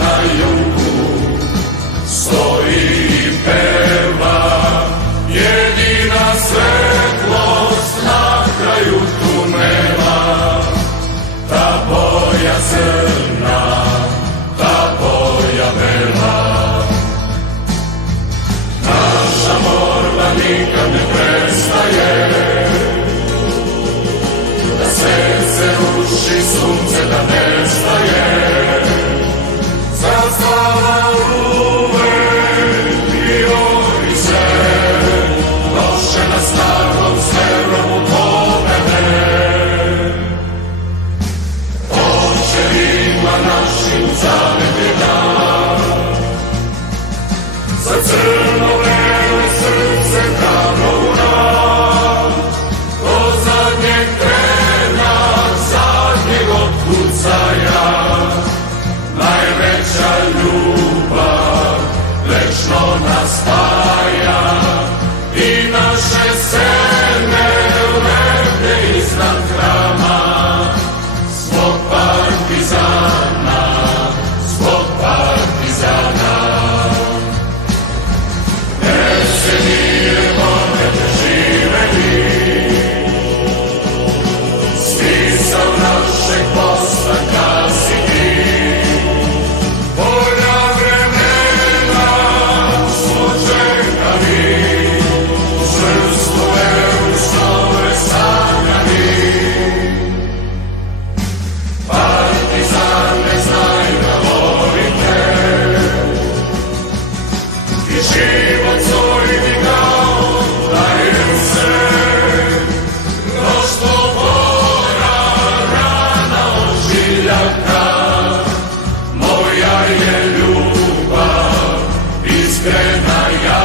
na jugu stoji i peva, jedina svetlost na kraju tunela, ta boja crna, ta boja bela. Naša borba nikad ne prestaje, da srce ruši, sunce da nestaje. Zastava uvek vijori se, nošena snagom s verom u pobede. Očevima našim zavet je dan, za crno-bele srce hrabro u rad, do zadnjeg trena, zadnjeg otkucaja. Najveća ljubav večno nas spaja i naše sene lebde iznad hrama. Zbog partizana, zbog partizana. Decenije borbe preživeli, smisao našeg postanka si ti. Bolja vremena smo čekali, žrtvuje u snove sanjali. Partizane znaj da volite i život svoj digao dajem se. Mnoštvo bora, rana ožiljaka, moja je ljubav iskrena ja.